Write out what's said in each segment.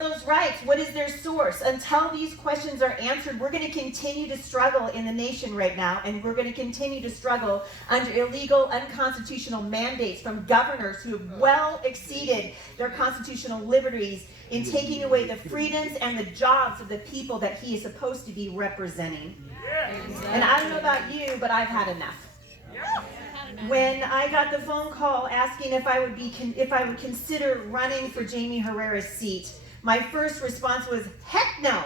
those rights? What is their source? Until these questions are answered, we're going to continue to struggle in the nation right now, and we're going to continue to struggle under illegal, unconstitutional mandates from governors who have well exceeded their constitutional liberties in taking away the freedoms and the jobs of the people that he is supposed to be representing. And I don't know about you, but I've had enough. When I got the phone call asking if I would consider running for Jamie Herrera's seat, my first response was, heck no.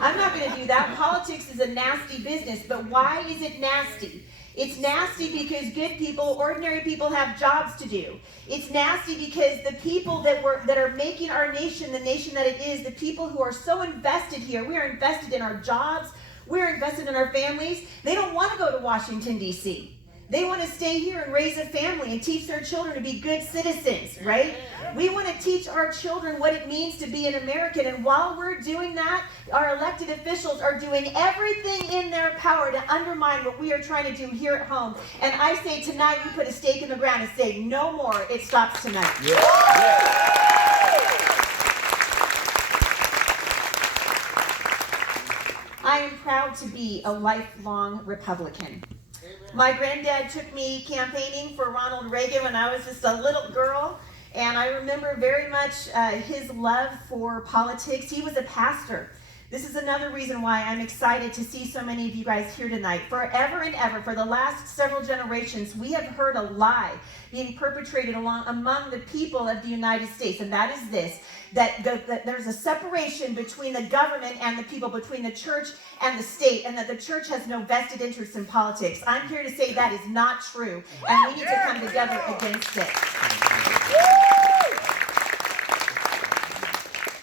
I'm not going to do that. Politics is a nasty business, but why is it nasty? It's nasty because good people, ordinary people have jobs to do. It's nasty because the people that are making our nation the nation that it is, the people who are so invested here, we are invested in our jobs, we're invested in our families. They don't want to go to Washington, D.C. They want to stay here and raise a family and teach their children to be good citizens, right? We want to teach our children what it means to be an American. And while we're doing that, our elected officials are doing everything in their power to undermine what we are trying to do here at home. And I say tonight, we put a stake in the ground and say, no more. It stops tonight. Yeah. I am proud to be a lifelong Republican. My granddad took me campaigning for Ronald Reagan when I was just a little girl, and I remember very much his love for politics. He was a pastor. This is another reason why I'm excited to see so many of you guys here tonight. Forever and ever, for the last several generations, we have heard a lie being perpetrated among the people of the United States, and that is this, that there's a separation between the government and the people, between the church and the state, and that the church has no vested interest in politics. I'm here to say that is not true, and we need to come together against it.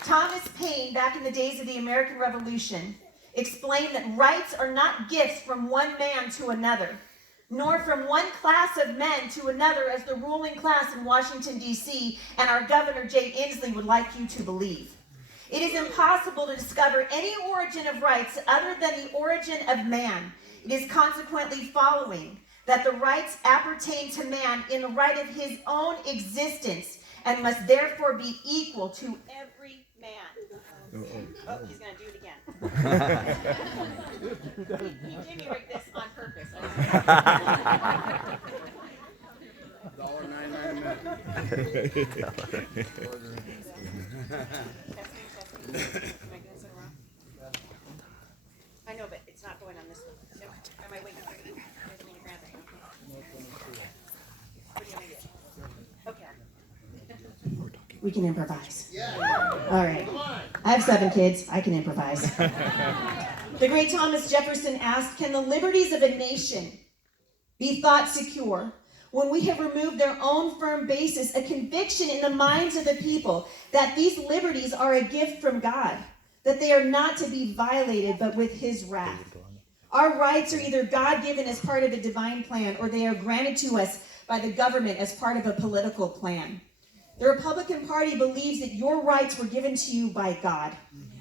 Thomas Paine, back in the days of the American Revolution, explained that rights are not gifts from one man to another, nor from one class of men to another, as the ruling class in Washington, D.C. and our Governor Jay Inslee would like you to believe. It is impossible to discover any origin of rights other than the origin of man. It is consequently following that the rights appertain to man in the right of his own existence and must therefore be equal to every man. Oh, he's going to do it again. He did me like this on purpose. $1.99 a minute. I know, but it's not going on this one. So, am I waiting for you? What do you want me to do? Okay. We can improvise. All right. I have 7 kids. I can improvise. The great Thomas Jefferson asked, can the liberties of a nation be thought secure when we have removed their own firm basis, a conviction in the minds of the people that these liberties are a gift from God, that they are not to be violated but with his wrath? Our rights are either God-given as part of a divine plan, or they are granted to us by the government as part of a political plan. The Republican Party believes that your rights were given to you by God,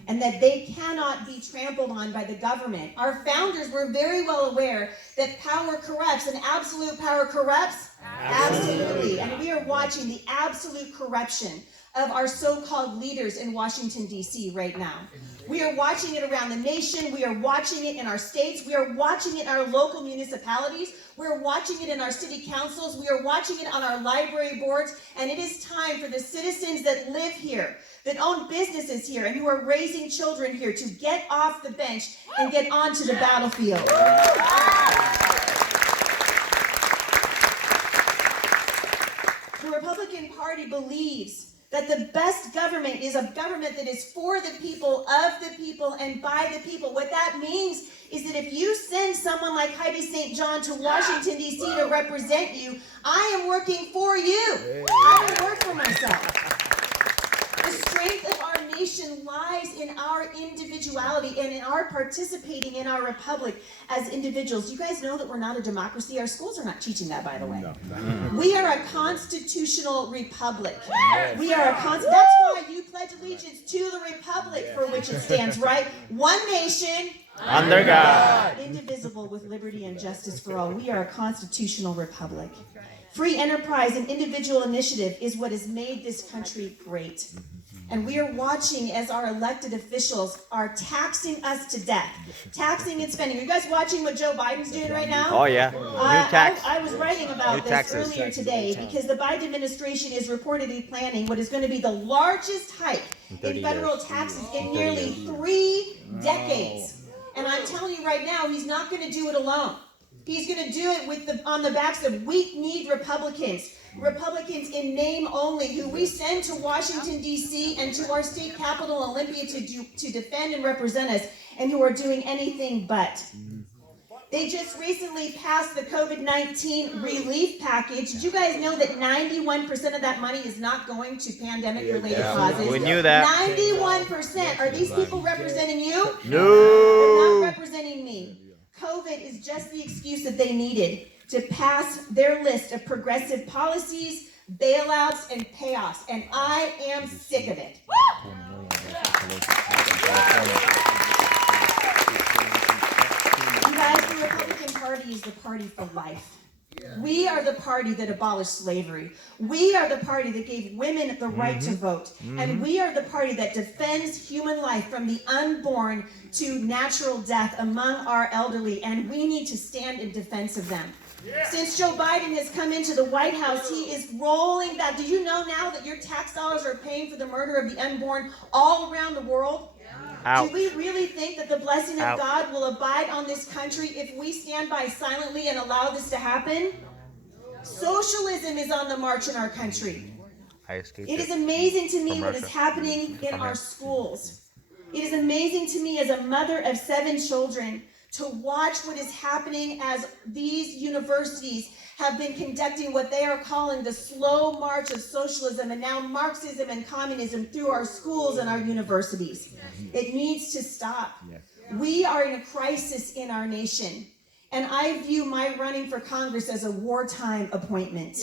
and that they cannot be trampled on by the government. Our founders were very well aware that power corrupts, and absolute power corrupts? Absolutely. And we are watching the absolute corruption of our so-called leaders in Washington, D.C. right now. We are watching it around the nation. We are watching it in our states. We are watching it in our local municipalities. We're watching it in our city councils. We are watching it on our library boards. And it is time for the citizens that live here, that own businesses here, and who are raising children here, to get off the bench and get onto the battlefield. The Republican Party believes that the best government is a government that is for the people, of the people, and by the people. What that means is that if you send someone like Heidi St. John to Washington, D.C. to represent you, I am working for you. I don't work for myself. The strength of our nation lies in our individuality and in our participating in our republic as individuals. You guys know that we're not a democracy. Our schools are not teaching that, by the way. No. We are a constitutional republic. We are that's why you pledge allegiance to the republic for which it stands, right? One nation, under God, indivisible, with liberty and justice for all. We are a constitutional republic. Free enterprise and individual initiative is what has made this country great. And we are watching as our elected officials are taxing us to death. Taxing and spending. Are you guys watching what Joe Biden's doing right now? Oh, yeah. New tax. I was writing about New this taxes. earlier today because the Biden administration is reportedly planning what is going to be the largest hike in federal taxes in nearly 3 decades. And I'm telling you right now, he's not going to do it alone. He's going to do it on the backs of weak-kneed Republicans. Republicans in name only, who we send to Washington, D.C. and to our state capital, Olympia, to defend and represent us, and who are doing anything but. They just recently passed the COVID-19 relief package. Did you guys know that 91% of that money is not going to pandemic-related causes? We knew that. 91%. Are these people representing you? No. They're not representing me. COVID is just the excuse that they needed to pass their list of progressive policies, bailouts, and payoffs, and I am sick of it. You guys, the Republican Party is the party for life. We are the party that abolished slavery. We are the party that gave women the right to vote. And we are the party that defends human life from the unborn to natural death among our elderly. And we need to stand in defense of them. Since Joe Biden has come into the White House, he is rolling back. Do you know now that your tax dollars are paying for the murder of the unborn all around the world? Ouch. Do we really think that the blessing of Ouch. God will abide on this country if we stand by silently and allow this to happen? Socialism is on the march in our country. It is amazing to me what is happening in our schools. It is amazing to me as a mother of 7 children to watch what is happening as these universities have been conducting what they are calling the slow march of socialism and now Marxism and communism through our schools and our universities. It needs to stop. We are in a crisis in our nation, and I view my running for Congress as a wartime appointment.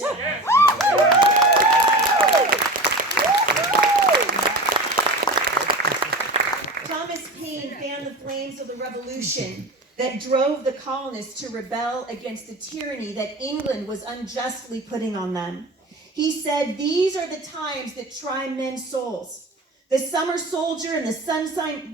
Thomas Paine fanned the flames of the revolution that drove the colonists to rebel against the tyranny that England was unjustly putting on them. He said, "These are the times that try men's souls. The summer soldier and the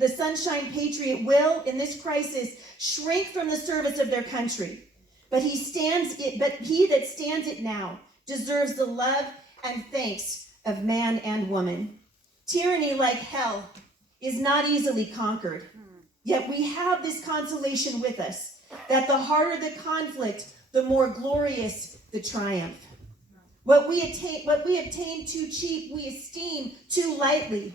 sunshine patriot will, in this crisis, shrink from the service of their country. But he that stands it now deserves the love and thanks of man and woman. Tyranny, like hell, is not easily conquered. Yet we have this consolation with us, that the harder the conflict, the more glorious the triumph. What we obtain too cheap, we esteem too lightly.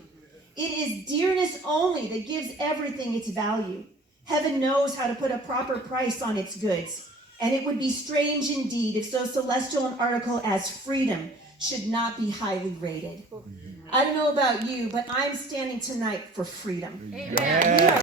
It is dearness only that gives everything its value. Heaven knows how to put a proper price on its goods, and it would be strange indeed if so celestial an article as freedom should not be highly rated." I don't know about you, but I'm standing tonight for freedom. Amen.